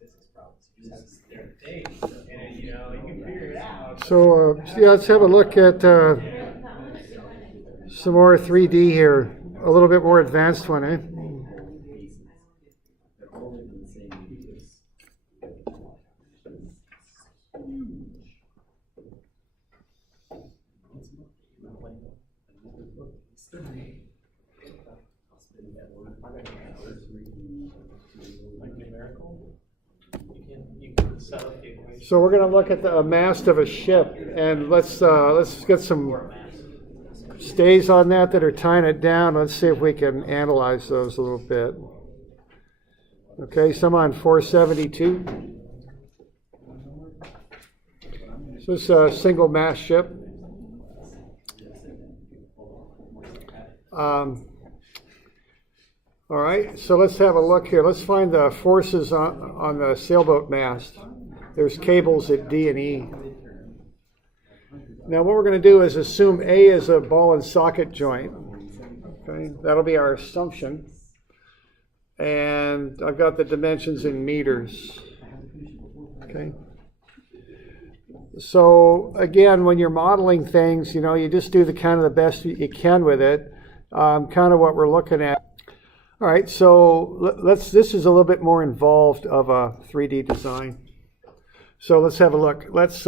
these physics problems. You just have to sit there and think, and you know, you can figure it out. So yeah, let's have a look at some more 3D here. A little bit more advanced one, eh? So we're going to look at the mast of a ship, and let's get some stays on that are tying it down. Let's see if we can analyze those a little bit. Okay, so I'm on 472. So this is a single mast ship. All right, so let's have a look here. Let's find the forces on the sailboat mast. There's cables at D and E. Now what we're going to do is assume A is a ball and socket joint. Okay, that'll be our assumption. And I've got the dimensions in meters. Okay. So again, when you're modeling things, you know, you just do the kind of the best you can with it. Kind of what we're looking at. All right, so this is a little bit more involved of a 3D design. So let's have a look. Let's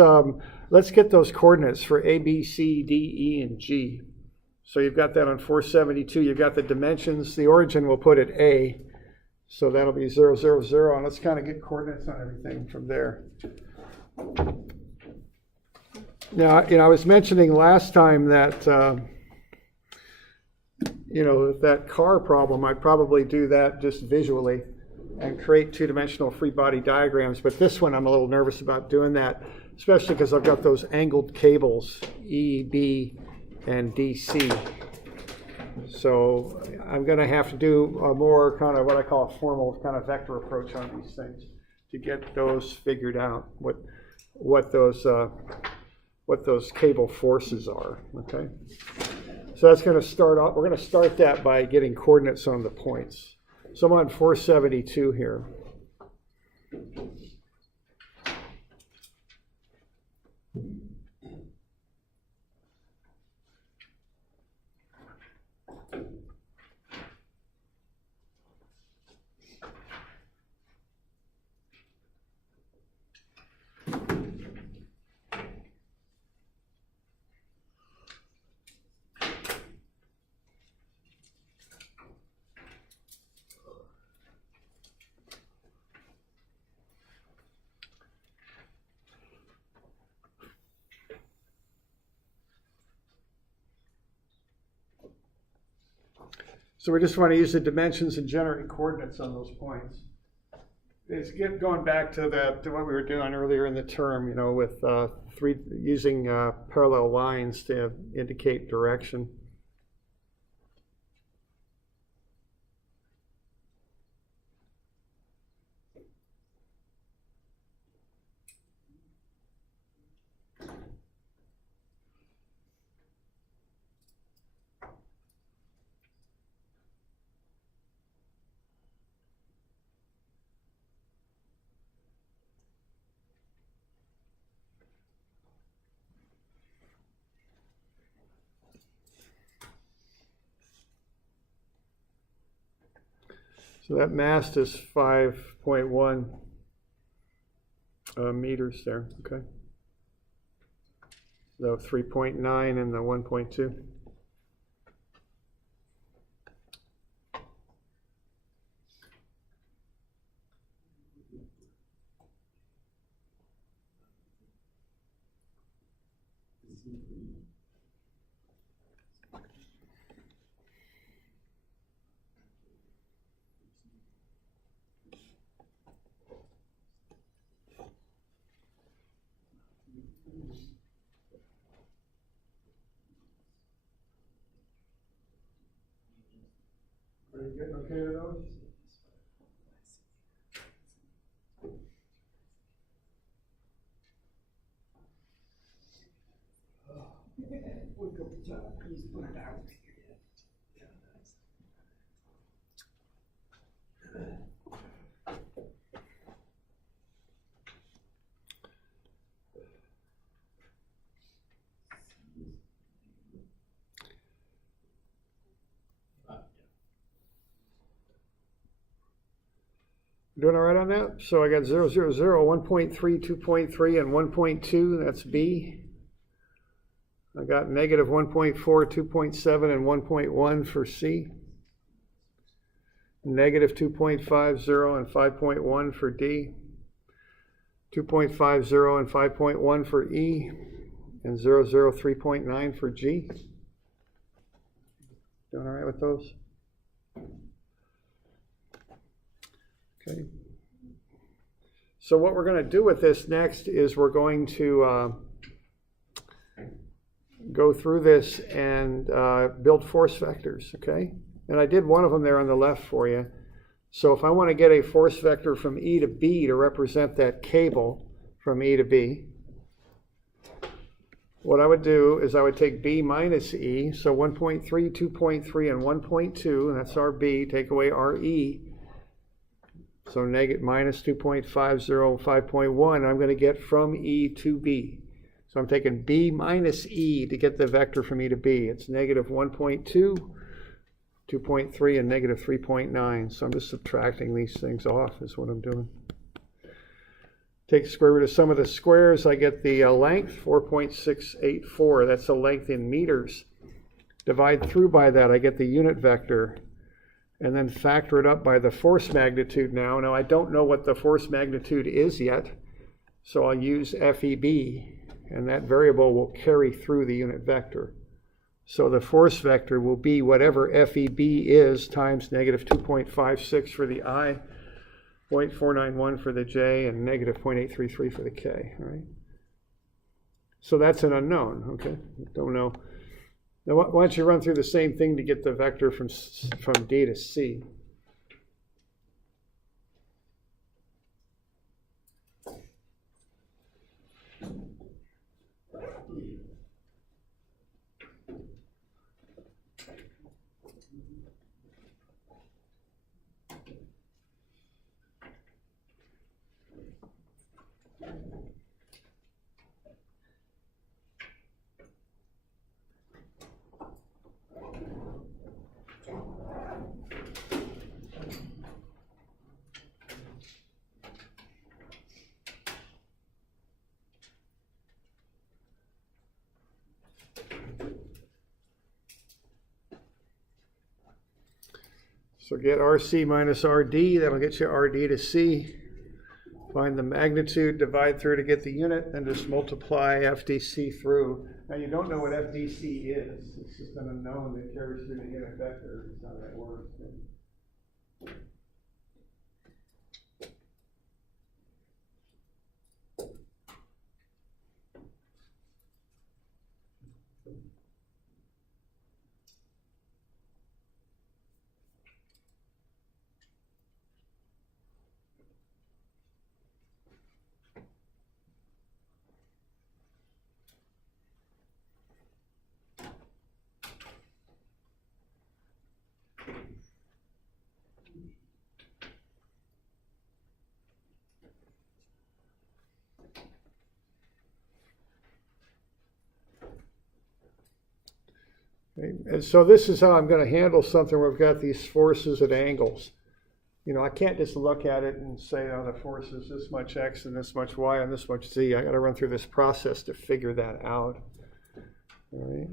get those coordinates for A, B, C, D, E, and G. So you've got that on 472. You've got the dimensions. The origin we'll put at A. So that'll be 0, 0, 0. And let's kind of get coordinates on everything from there. Now, you know, I was mentioning last time that, you know, that car problem, I'd probably do that just visually and create two-dimensional free body diagrams. But this one, I'm a little nervous about doing that, especially because I've got those angled cables, E, B, and DC. So I'm going to have to do a more kind of what I call a formal kind of vector approach on these things to get those figured out, what those cable forces are, okay? So that's going to start off, we're going to start that by getting coordinates on the points. So I'm on 472 here. So we just want to use the dimensions and generate coordinates on those points. It's going back to what we were doing earlier in the term, you know, with using parallel lines to indicate direction. So that mast is 5.1 meters there, okay? The 3.9 and the 1.2. Are you getting okay with those? Doing all right on that? So I got 0, 0, 0, 1.3, 2.3, and 1.2. That's B. I got negative 1.4, 2.7, and 1.1 for C. Negative 2.50 and 5.1 for D. 2.50 and 5.1 for E. And 0, 0, 3.9 for G. Doing all right with those? Okay. So what we're going to do with this next is we're going to go through this and build force vectors, okay? And I did one of them there on the left for you. So if I want to get a force vector from E to B to represent that cable from E to B, what I would do is I would take B minus E, so 1.3, 2.3, and 1.2, and that's our B, take away our E. So negative minus 2.50, 5.1, I'm going to get from E to B. So I'm taking B minus E to get the vector from E to B. It's negative 1.2, 2.3, and negative 3.9. So I'm just subtracting these things off is what I'm doing. Take the square root of some of the squares. I get the length, 4.684. That's the length in meters. Divide through by that, I get the unit vector. And then factor it up by the force magnitude now. Now I don't know what the force magnitude is yet, so I'll use FEB, and that variable will carry through the unit vector. So the force vector will be whatever FEB is times negative 2.56 for the I, 0.491 for the J, and negative 0.833 for the K, all right? So that's an unknown, okay? Don't know. Now, why don't you run through the same thing to get the vector from D to C? So get RC minus RD, that'll get you RD to C. Find the magnitude, divide through to get the unit, and just multiply FDC through. Now you don't know what FDC is. It's just an unknown that carries through the unit vector. That's how that works. Okay. And so this is how I'm going to handle something where I've got these forces at angles. You know, I can't just look at it and say, oh, the force is this much X and this much Y and this much Z. I got to run through this process to figure that out. All right.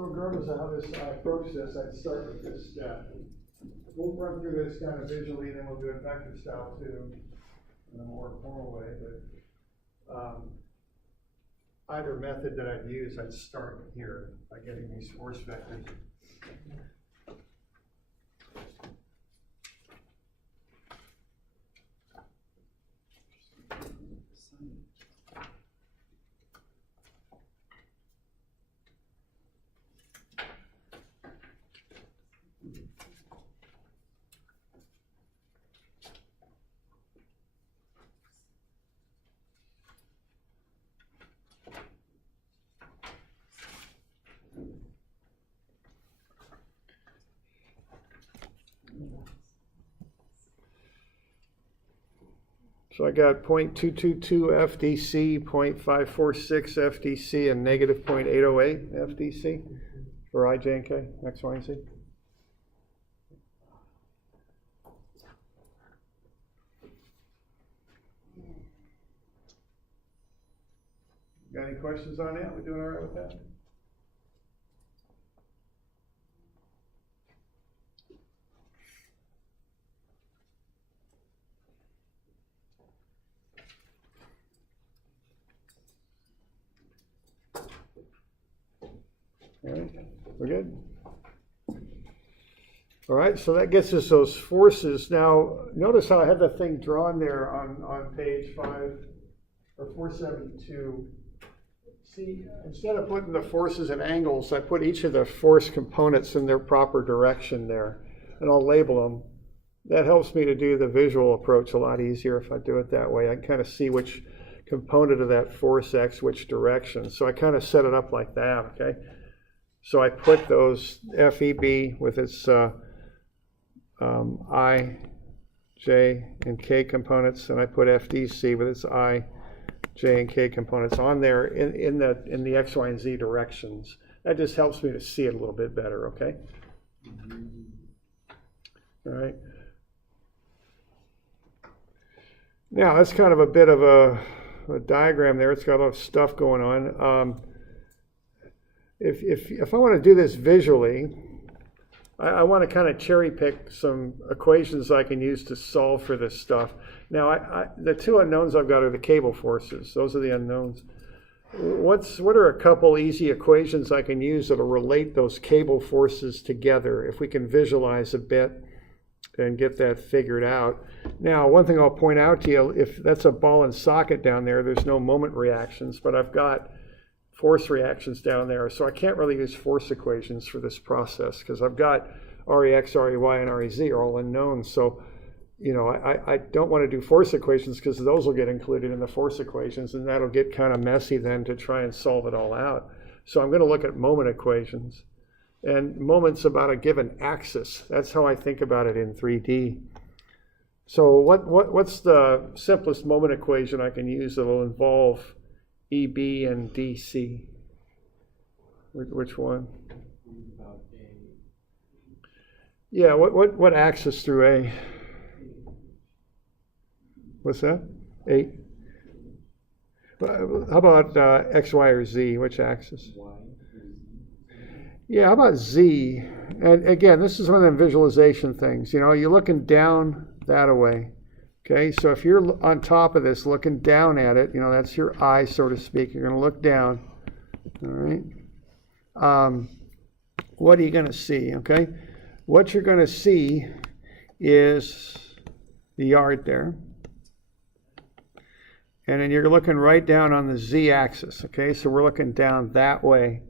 So regardless of how I approach this, I'd start with this step. We'll run through this kind of visually, and then we'll do it vector style too, in a more formal way. But either method that I'd use, I'd start here by getting these force vectors. So I got 0.222 FDC, 0.546 FDC, and negative 0.808 FDC for I, J, and K, X, Y, and Z. Got any questions on that? We doing all right with that? All right, we're good. All right, so that gets us those forces. Now, notice how I have that thing drawn there on page 5 or 472. See, instead of putting the forces and angles, I put each of the force components in their proper direction there, and I'll label them. That helps me to do the visual approach a lot easier if I do it that way. I can kind of see which component of that force acts which direction. So I kind of set it up like that, okay? So I put those FEB with its I, J, and K components, and I put FDC with its I, J, and K components on there in the X, Y, and Z directions. That just helps me to see it a little bit better, okay? All right. Now, that's kind of a bit of a diagram there. It's got a lot of stuff going on. If I want to do this visually, I want to kind of cherry pick some equations I can use to solve for this stuff. Now, the two unknowns I've got are the cable forces. Those are the unknowns. What are a couple easy equations I can use that'll relate those cable forces together if we can visualize a bit and get that figured out? Now, one thing I'll point out to you, if that's a ball and socket down there, there's no moment reactions, but I've got force reactions down there, so I can't really use force equations for this process because I've got REX, REY, and REZ are all unknown. So, you know, I don't want to do force equations because those will get included in the force equations, and that'll get kind of messy then to try and solve it all out. So I'm going to look at moment equations, and moments about a given axis. That's how I think about it in 3D. So what's the simplest moment equation I can use that will involve EB and DC? Which one? Yeah, what axis through A? What's that? 8. How about X, Y, or Z? Which axis? Yeah, how about Z? And again, this is one of the visualization things. You know, you're looking down that way. Okay, so if you're on top of this, looking down at it, you know, that's your eye, so to speak. You're going to look down. All right. What are you going to see? Okay, what you're going to see is the yard there. And then you're looking right down on the Z-axis. Okay, so we're looking down that way.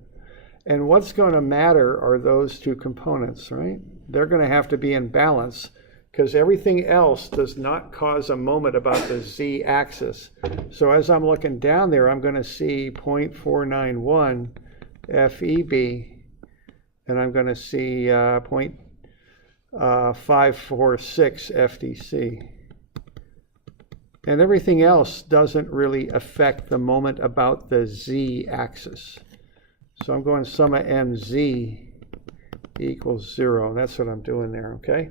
And what's going to matter are those two components, right? They're going to have to be in balance, because everything else does not cause a moment about the Z-axis. So as I'm looking down there, I'm going to see 0.491 FEB, and I'm going to see 0.546 FDC. And everything else doesn't really affect the moment about the Z-axis. So I'm going sum of MZ equals 0. That's what I'm doing there, okay?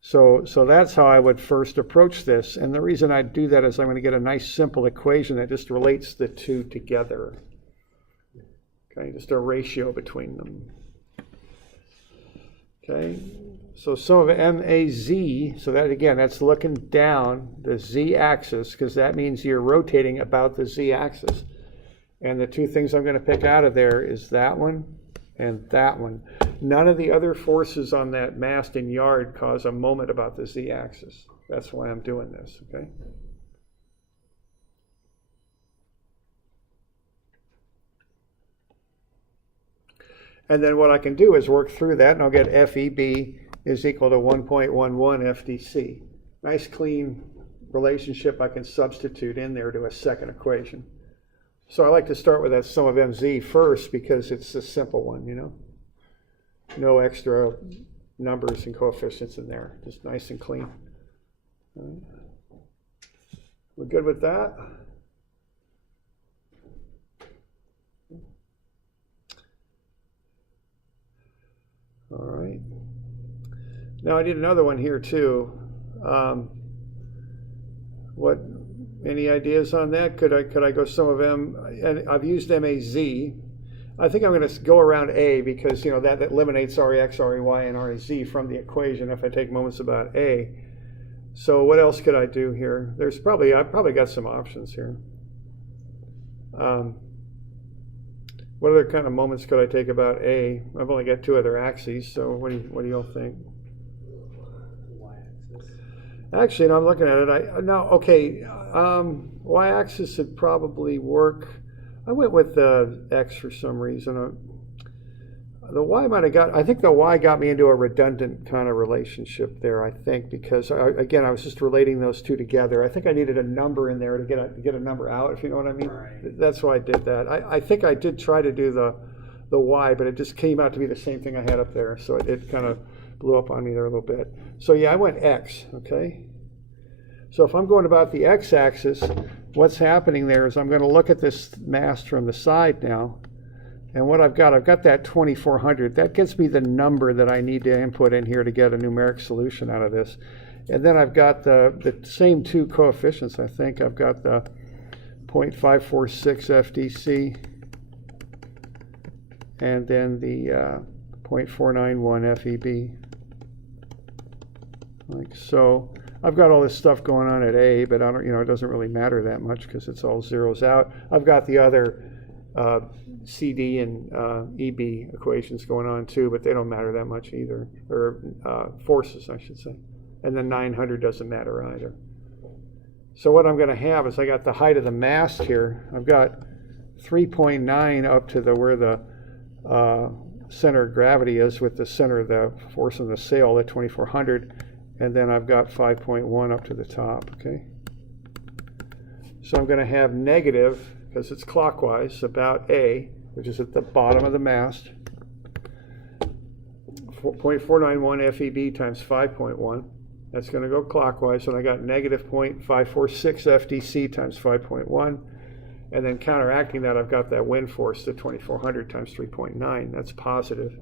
So that's how I would first approach this. And the reason I do that is I'm going to get a nice simple equation that just relates the two together. Okay, just a ratio between them. Okay, so some of MAZ, so that again, that's looking down the Z-axis, because that means you're rotating about the Z-axis. And the two things I'm going to pick out of there is that one and that one. None of the other forces on that mast and yard cause a moment about the Z-axis. That's why I'm doing this, okay? And then what I can do is work through that, and I'll get FEB is equal to 1.11 FDC. Nice clean relationship I can substitute in there to a second equation. So I like to start with that sum of MZ first because it's a simple one, you know. No extra numbers and coefficients in there, just nice and clean. All right. We're good with that? All right. Now I did another one here too. Any ideas on that? Could I go some of M? And I've used MAZ. I think I'm going to go around A because, you know, that eliminates REX, REY, and REZ from the equation if I take moments about A. So what else could I do here? I've probably got some options here. What other kind of moments could I take about A? I've only got two other axes, so what do y'all think? Y-axis. Actually, no, I'm looking at it. Y-axis would probably work. I went with the X for some reason. The Y might have got, I think the Y got me into a redundant kind of relationship there, I think, because, again, I was just relating those two together. I think I needed a number in there to get a number out, if you know what I mean. Right. That's why I did that. I think I did try to do the Y, but it just came out to be the same thing I had up there, so it kind of blew up on me there a little bit. So yeah, I went X, okay? So if I'm going about the X-axis, what's happening there is I'm going to look at this mast from the side now. And what I've got that 2400. That gets me the number that I need to input in here to get a numeric solution out of this. And then I've got the same two coefficients, I think. I've got the 0.546 FDC and then the 0.491 FEB. Like so. I've got all this stuff going on at A, but I don't, it doesn't really matter that much because it's all zeros out. I've got the other CD and EB equations going on too, but they don't matter that much either, or forces, I should say. And then 900 doesn't matter either. So what I'm going to have is I got the height of the mast here. I've got 3.9 up to where the center of gravity is with the center of the force on the sail at 2400. And then I've got 5.1 up to the top, okay? So I'm going to have negative, because it's clockwise, about A, which is at the bottom of the mast, 0.491 FEB times 5.1. That's going to go clockwise, and I got negative 0.546 FDC times 5.1. And then counteracting that, I've got that wind force, the 2400 times 3.9. That's positive.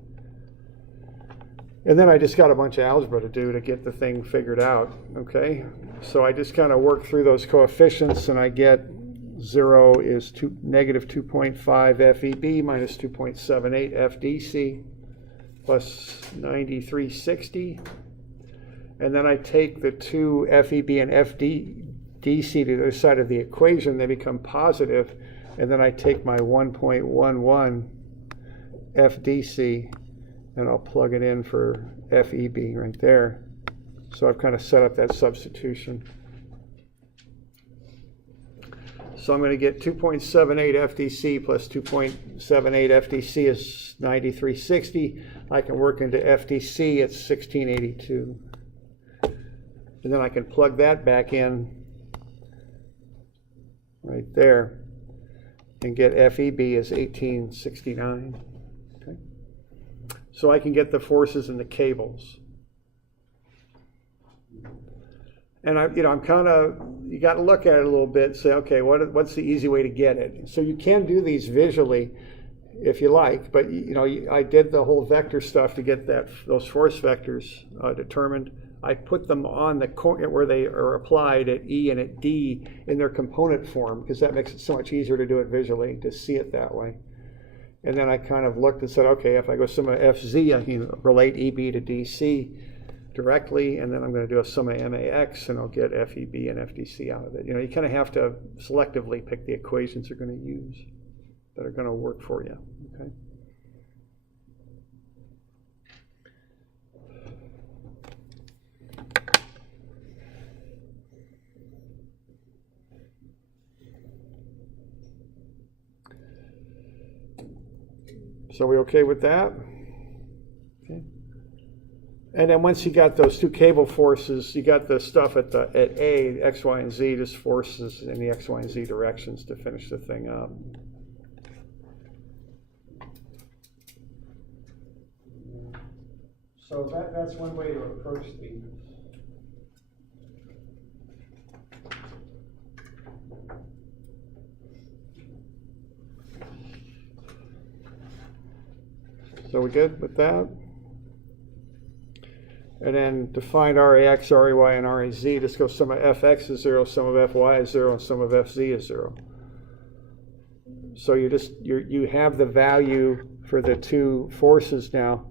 And then I just got a bunch of algebra to do to get the thing figured out, okay? So I just kind of work through those coefficients, and I get 0 is negative 2.5 FEB minus 2.78 FDC plus 9360. And then I take the two FEB and FDC to the other side of the equation. They become positive. And then I take my 1.11 FDC and I'll plug it in for FEB right there. So I've kind of set up that substitution. So I'm going to get 2.78 FDC plus 2.78 FDC is 9360. I can work into FDC, it's 1682. And then I can plug that back in right there and get FEB is 1869. Okay. So I can get the forces in the cables. And I'm kind of, you got to look at it a little bit and say, okay, what's the easy way to get it? So you can do these visually if you like, but I did the whole vector stuff to get those force vectors determined. I put them on the where they are applied at E and at D in their component form because that makes it so much easier to do it visually, to see it that way. And then I kind of looked and said, okay, if I go sum of FZ, I can relate EB to DC directly, and then I'm going to do a sum of MAX, and I'll get FEB and FDC out of it. You know, you kind of have to selectively pick the equations you're going to use that are going to work for you. Okay. So we okay with that? Okay. And then once you got those two cable forces, you got the stuff at A, X, Y, and Z, just forces in the X, Y, and Z directions to finish the thing up. So that's one way to approach these. So we good with that? And then to find RAX, RAY, and RAZ, just go sum of FX is 0, sum of FY is 0, and sum of FZ is 0. So you have the value for the two forces now.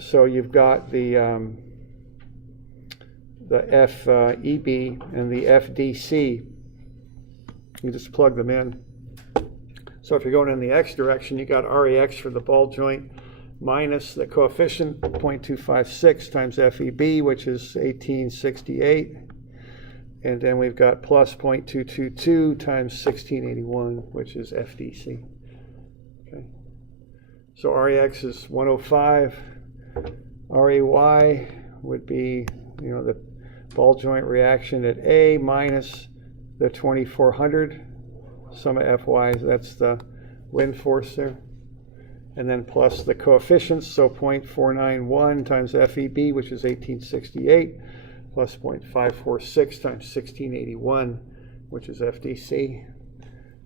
So you've got the FEB and the FDC. You just plug them in. So if you're going in the X direction, you got RAX for the ball joint minus the coefficient 0.256 times FEB, which is 1868. And then we've got plus 0.222 times 1681, which is FDC. Okay. So RAX is 105. RAY would be, you know, the ball joint reaction at A minus the 2400. Sum of FY, that's the wind force there. And then plus the coefficients, so 0.491 times FEB, which is 1868, plus 0.546 times 1681, which is FDC.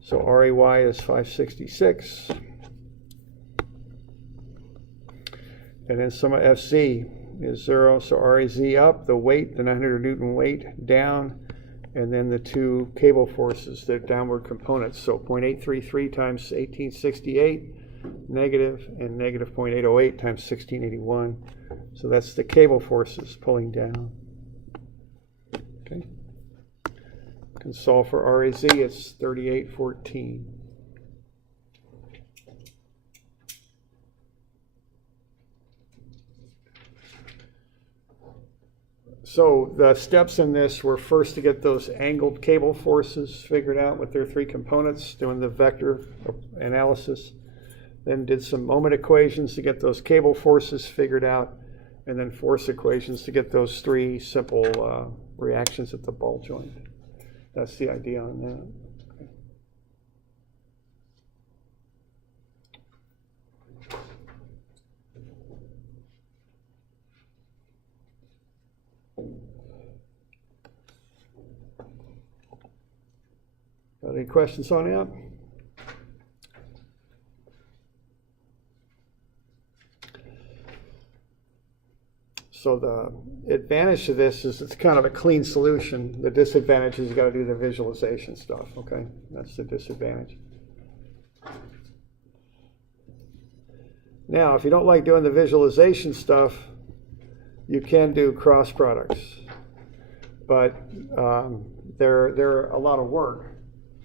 So RAY is 566. And then sum of FC is 0, so RAZ up, the weight, the 900 Newton weight, down, and then the two cable forces, their downward components. So 0.833 times 1868, negative, and negative 0.808 times 1681. So that's the cable forces pulling down. Okay. You can solve for RAZ, it's 3814. So the steps in this were first to get those angled cable forces figured out with their three components, doing the vector analysis. Then did some moment equations to get those cable forces figured out, and then force equations to get those three simple reactions at the ball joint. That's the idea on that. Got any questions on that? So the advantage to this is it's kind of a clean solution. The disadvantage is you got to do the visualization stuff, okay? That's the disadvantage. Now, if you don't like doing the visualization stuff, you can do cross products. But they're a lot of work.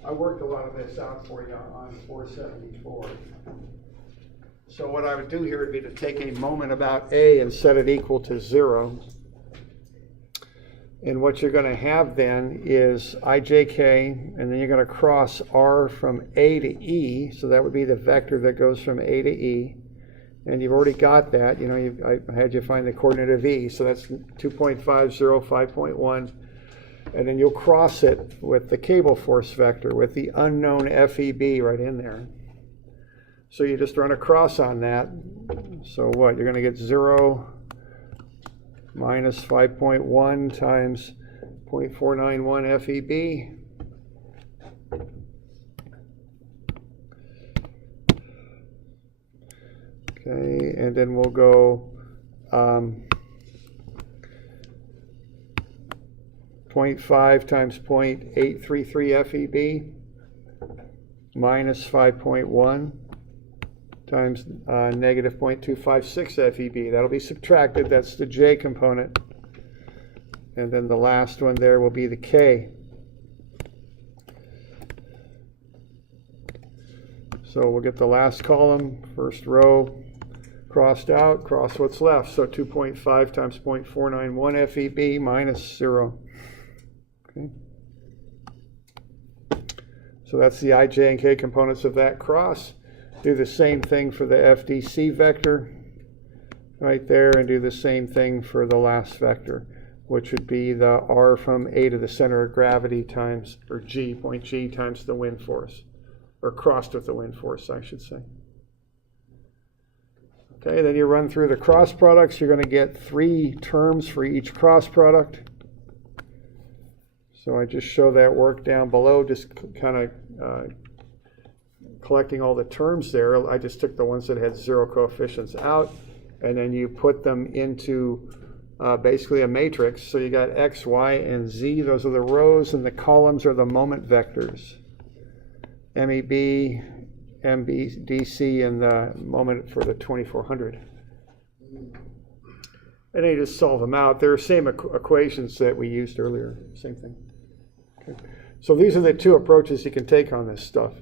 I worked a lot of this out for you on 474. So what I would do here would be to take a moment about A and set it equal to 0. And what you're going to have then is IJK, and then you're going to cross R from A to E. So that would be the vector that goes from A to E. And you've already got that. You know, I had you find the coordinate of E. So that's 2.50, 5.1. And then you'll cross it with the cable force vector with the unknown FEB right in there. So you just run a cross on that. So what? You're going to get 0 minus 5.1 times 0.491 FEB. Okay, and then we'll go 0.5 times 0.833 FEB minus 5.1. times negative 0.256 FeB. That'll be subtracted. That's the J component. And then the last one there will be the K. So we'll get the last column, first row, crossed out, cross what's left. So 2.5 times 0.491 FeB minus 0. Okay. So that's the I, J, and K components of that cross. Do the same thing for the FDC vector right there, and do the same thing for the last vector, which would be the R from A to the center of gravity times, or G, point G times the wind force, or crossed with the wind force, I should say. Okay, then you run through the cross products. You're going to get 3 terms for each cross product. So I just show that work down below, just kind of collecting all the terms there. I just took the ones that had 0 coefficients out, and then you put them into basically a matrix. So you got X, Y, and Z. Those are the rows, and the columns are the moment vectors. MEB, MB, DC, and the moment for the 2400. And then you just solve them out. They're the same equations that we used earlier. Same thing. Okay. So these are the 2 approaches you can take on this stuff.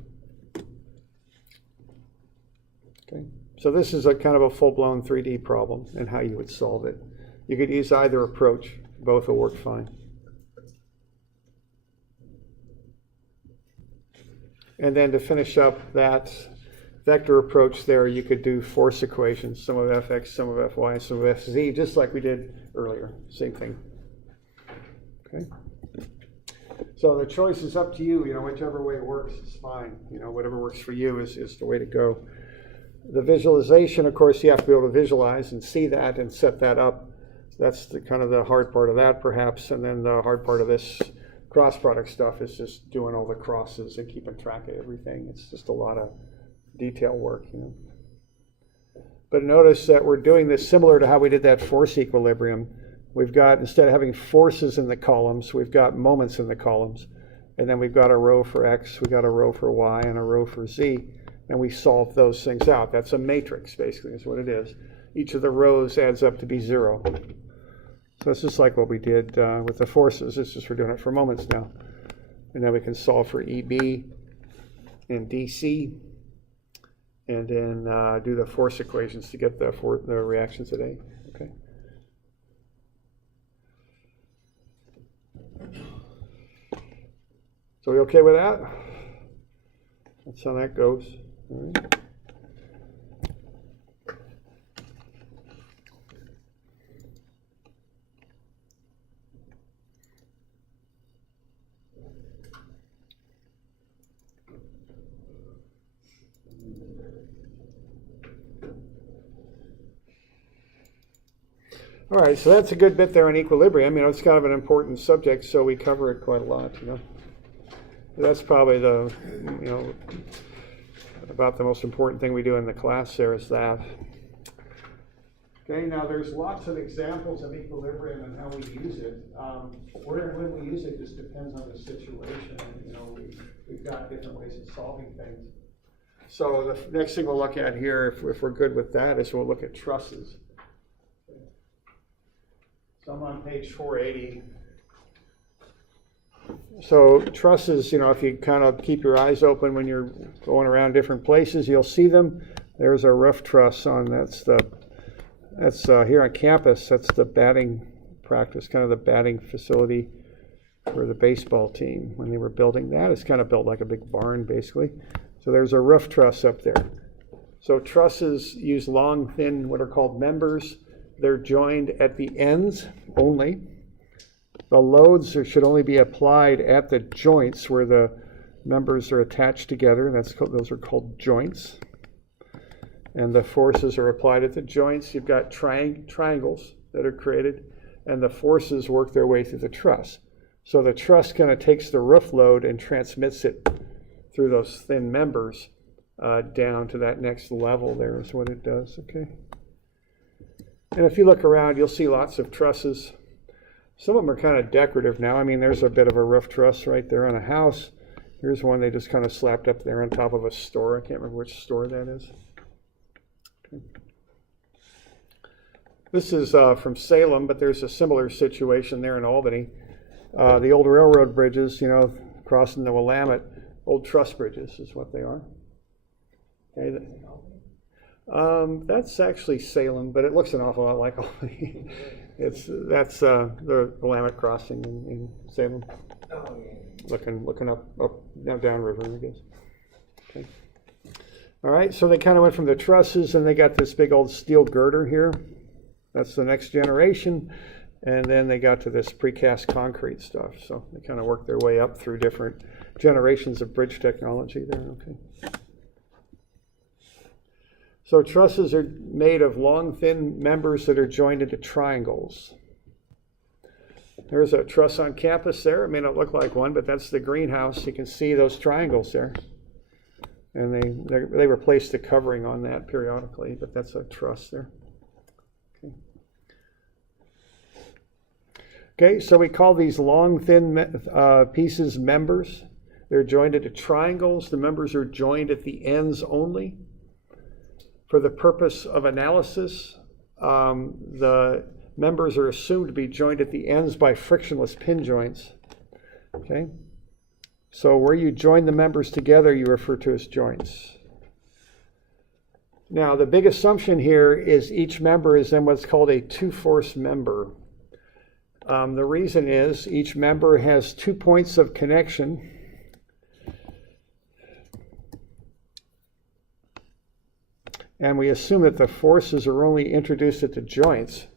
Okay. So this is a kind of a full-blown 3D problem and how you would solve it. You could use either approach. Both will work fine. And then to finish up that vector approach there, you could do force equations, some of Fx, some of Fy, some of Fz, just like we did earlier. Same thing. Okay. So the choice is up to you. You know, whichever way works is fine. You know, whatever works for you is the way to go. The visualization, of course, you have to be able to visualize and see that and set that up. That's the kind of the hard part of that, perhaps. And then the hard part of this cross product stuff is just doing all the crosses and keeping track of everything. It's just a lot of detail work, you know. But notice that we're doing this similar to how we did that force equilibrium. We've got, instead of having forces in the columns, we've got moments in the columns. And then we've got a row for X, we've got a row for Y, and a row for Z. And we solve those things out. That's a matrix, basically, is what it is. Each of the rows adds up to be 0. So it's just like what we did with the forces. It's just we're doing it for moments now. And then we can solve for EB and DC, and then do the force equations to get the reactions at A. Okay. So we okay with that? That's how that goes. All right. All right, so that's a good bit there on equilibrium. You know, it's kind of an important subject, so we cover it quite a lot, you know. That's probably the, you know, about the most important thing we do in the class there is that. Okay, now there's lots of examples of equilibrium and how we use it. Where and when we use it just depends on the situation. You know, we've got different ways of solving things. So the next thing we'll look at here, if we're good with that, is we'll look at trusses. So I'm on page 480. So trusses, you know, if you kind of keep your eyes open when you're going around different places, you'll see them. There's a roof truss on, that's here on campus, that's the batting practice, kind of the batting facility for the baseball team. When they were building that, it's kind of built like a big barn, basically. So there's a roof truss up there. So trusses use long, thin, what are called members. They're joined at the ends only. The loads should only be applied at the joints where the members are attached together. Those are called joints. And the forces are applied at the joints. You've got triangles that are created, and the forces work their way through the truss. So the truss kind of takes the roof load and transmits it through those thin members down to that next level there is what it does, okay? And if you look around, you'll see lots of trusses. Some of them are kind of decorative now. I mean, there's a bit of a roof truss right there on a house. Here's one they just kind of slapped up there on top of a store. I can't remember which store that is. This is from Salem, but there's a similar situation there in Albany. The old railroad bridges, crossing the Willamette, old truss bridges is what they are. Okay. That's actually Salem, but it looks an awful lot like Albany. That's the Willamette crossing in Salem. Looking up now downriver, I guess. Okay. All right, so they kind of went from the trusses, and they got this big old steel girder here. That's the next generation. And then they got to this precast concrete stuff. So they kind of worked their way up through different generations of bridge technology there. Okay. So trusses are made of long, thin members that are joined into triangles. There's a truss on campus there. It may not look like one, but that's the greenhouse. You can see those triangles there. And they replace the covering on that periodically, but that's a truss there. Okay, so we call these long, thin pieces members. They're joined into triangles. The members are joined at the ends only. For the purpose of analysis, the members are assumed to be joined at the ends by frictionless pin joints. Okay, so where you join the members together, you refer to as joints. Now, the big assumption here is each member is then what's called a two-force member. The reason is each member has 2 points of connection. And we assume that the forces are only introduced at the joints.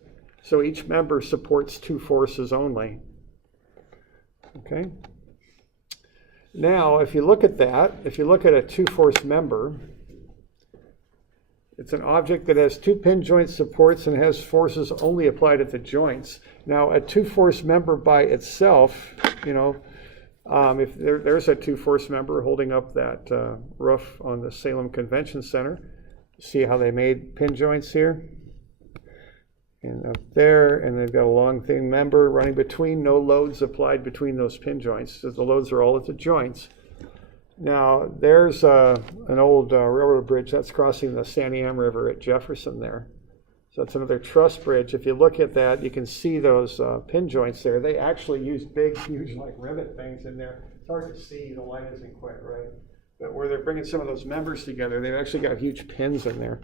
So each member supports 2 forces only. Okay? Now, if you look at that, if you look at a 2-force member, it's an object that has 2 pin joint supports and has forces only applied at the joints. Now, a 2-force member by itself, if there's a 2-force member holding up that roof on the Salem Convention Center. See how they made pin joints here? And up there, and they've got a long, thin member running between, no loads applied between those pin joints. So the loads are all at the joints. Now, there's an old railroad bridge that's crossing the Santiam River at Jefferson there. So it's another truss bridge. If you look at that, you can see those pin joints there. They actually use big, huge, like rivet things in there. It's hard to see, the light isn't quite right. But where they're bringing some of those members together, they've actually got huge pins in there.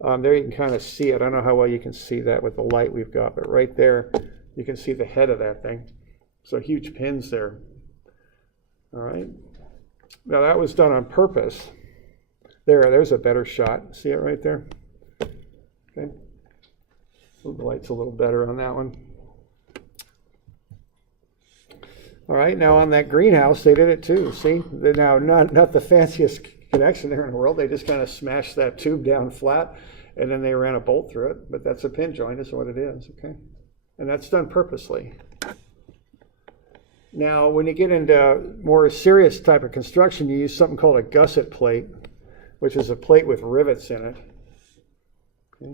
There you can kind of see it. I don't know how well you can see that with the light we've got, but right there, you can see the head of that thing. So huge pins there. All right. Now that was done on purpose. There's a better shot. See it right there? Okay. The light's a little better on that one. All right, now on that greenhouse, they did it too. See? Now, not the fanciest connection there in the world. They just kind of smashed that tube down flat, and then they ran a bolt through it. But that's a pin joint is what it is, okay? And that's done purposely. Now, when you get into more serious type of construction, you use something called a gusset plate, which is a plate with rivets in it. Okay.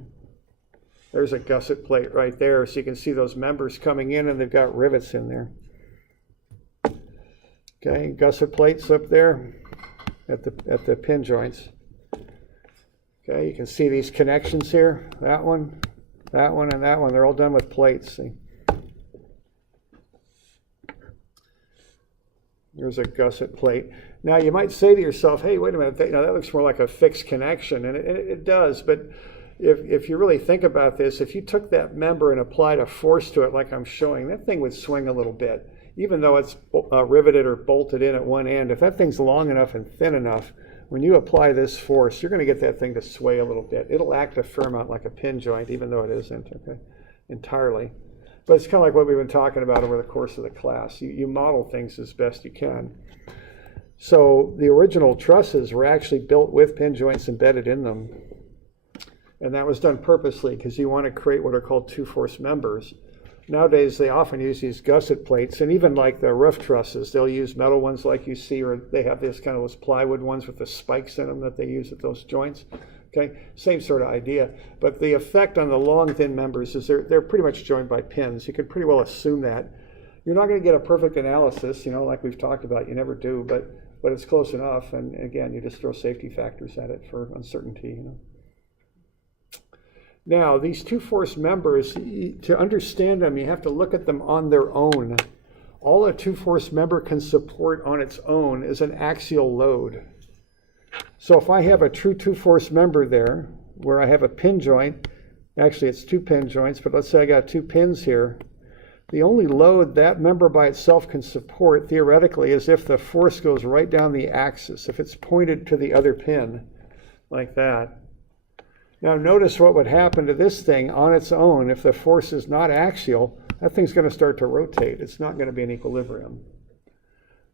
There's a gusset plate right there, so you can see those members coming in, and they've got rivets in there. Okay, gusset plates up there at the pin joints. Okay, you can see these connections here. That one, and that one. They're all done with plates. See? There's a gusset plate. Now you might say to yourself, "Hey, wait a minute. That looks more like a fixed connection," and it does. But if you really think about this, if you took that member and applied a force to it, like I'm showing, that thing would swing a little bit. Even though it's riveted or bolted in at one end, if that thing's long enough and thin enough, when you apply this force, you're going to get that thing to sway a little bit. It'll act a fair amount like a pin joint, even though it isn't, okay, entirely. But it's kind of like what we've been talking about over the course of the class. You model things as best you can. So the original trusses were actually built with pin joints embedded in them. And that was done purposely because you want to create what are called 2-force members. Nowadays, they often use these gusset plates, and even like the roof trusses, they'll use metal ones like you see, or they have this kind of those plywood ones with the spikes in them that they use at those joints. Okay, same sort of idea. But the effect on the long, thin members is they're pretty much joined by pins. You could pretty well assume that. You're not going to get a perfect analysis, like we've talked about. You never do, but it's close enough. And again, you just throw safety factors at it for uncertainty. Now, these two force members, to understand them, you have to look at them on their own. All a two force member can support on its own is an axial load. So if I have a true two force member there, where I have a pin joint, actually it's two pin joints, but let's say I got two pins here, the only load that member by itself can support, theoretically, is if the force goes right down the axis, if it's pointed to the other pin, like that. Now notice what would happen to this thing on its own. If the force is not axial, that thing's going to start to rotate. It's not going to be in equilibrium.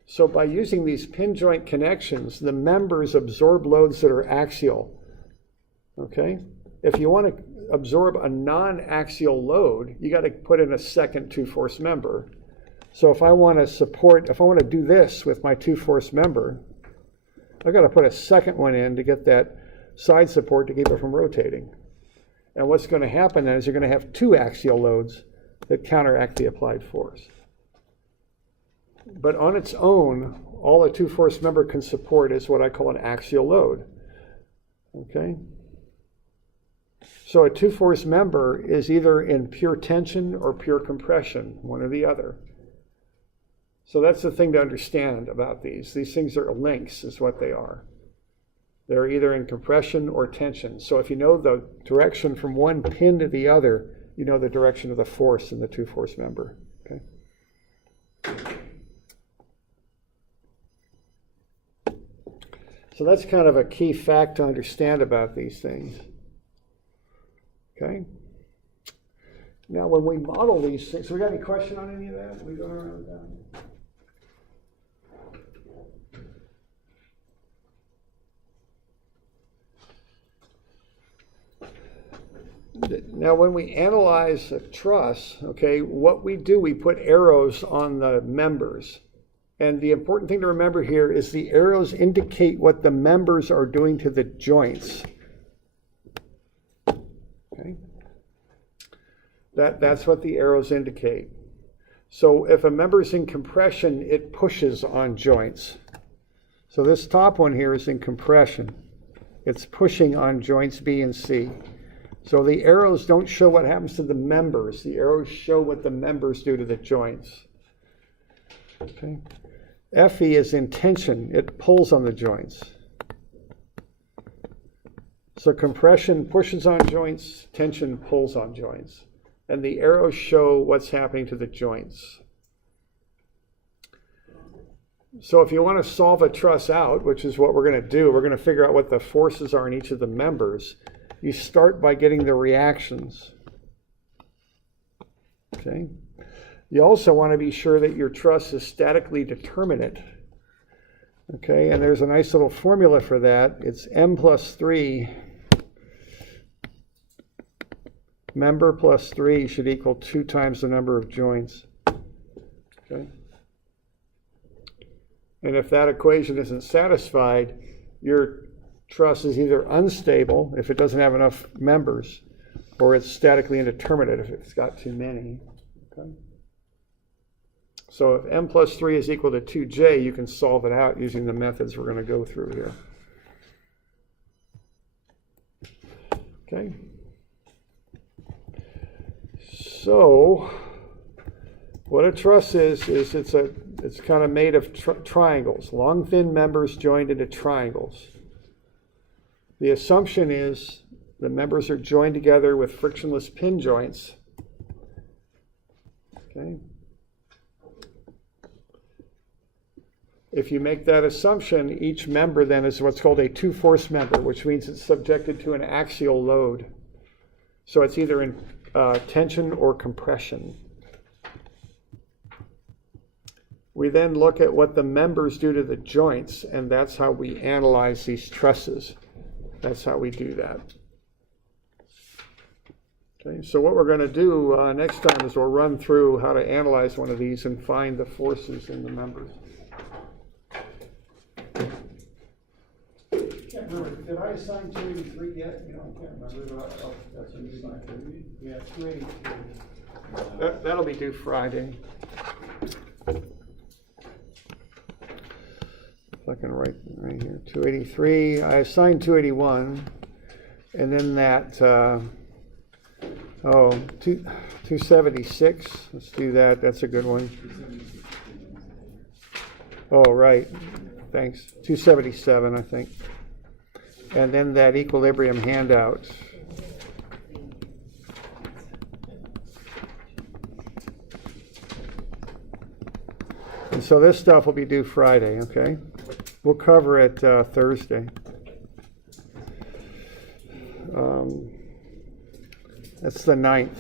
So by using these pin joint connections, the members absorb loads that are axial. Okay? If you want to absorb a non-axial load, you got to put in a second two-force member. So if I want to do this with my two-force member, I've got to put a second one in to get that side support to keep it from rotating. And what's going to happen then is you're going to have two axial loads that counteract the applied force. But on its own, all a two-force member can support is what I call an axial load. Okay? So a two-force member is either in pure tension or pure compression, one or the other. So that's the thing to understand about these. These things are links, is what they are. They're either in compression or tension. So if you know the direction from one pin to the other, you know the direction of the force in the two-force member. Okay? So that's kind of a key fact to understand about these things. Okay? Now when we model these things, so we got any question on any of that? Are we going around with that? Now when we analyze a truss, okay, what we do, we put arrows on the members. And the important thing to remember here is the arrows indicate what the members are doing to the joints. Okay? That's what the arrows indicate. So if a member is in compression, it pushes on joints. So this top one here is in compression. It's pushing on joints B and C. So the arrows don't show what happens to the members. The arrows show what the members do to the joints. Okay. Fe is in tension. It pulls on the joints. So compression pushes on joints, tension pulls on joints. And the arrows show what's happening to the joints. So if you want to solve a truss out, which is what we're going to do, we're going to figure out what the forces are in each of the members. You start by getting the reactions. Okay. You also want to be sure that your truss is statically determinate. Okay, and there's a nice little formula for that. It's m plus 3. Member plus 3 should equal 2 times the number of joints. Okay. And if that equation isn't satisfied, your truss is either unstable if it doesn't have enough members, or it's statically indeterminate if it's got too many. Okay. So if m plus 3 is equal to 2j, you can solve it out using the methods we're going to go through here. Okay. So what a truss is it's kind of made of triangles, long thin members joined into triangles. The assumption is the members are joined together with frictionless pin joints. Okay. If you make that assumption, each member then is what's called a two-force member, which means it's subjected to an axial load. So it's either in tension or compression. We then look at what the members do to the joints, and that's how we analyze these trusses. That's how we do that. Okay, so what we're going to do next time is we'll run through how to analyze one of these and find the forces in the members. Can't remember, did I assign 283 yet? You know, I can't remember. That's what you assigned. Yeah, 283. That'll be due Friday. If I can write right here, 283. I assigned 281, and then that Oh, 276. Let's do that. That's a good one. Oh, right. Thanks. 277, I think. And then that equilibrium handout. And so this stuff will be due Friday, okay? We'll cover it Thursday. That's the 9th.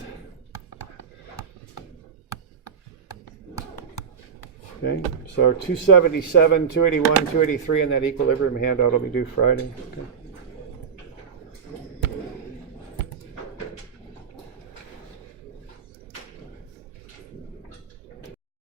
Okay, so 277, 281, 283, and that equilibrium handout will be due Friday. Okay.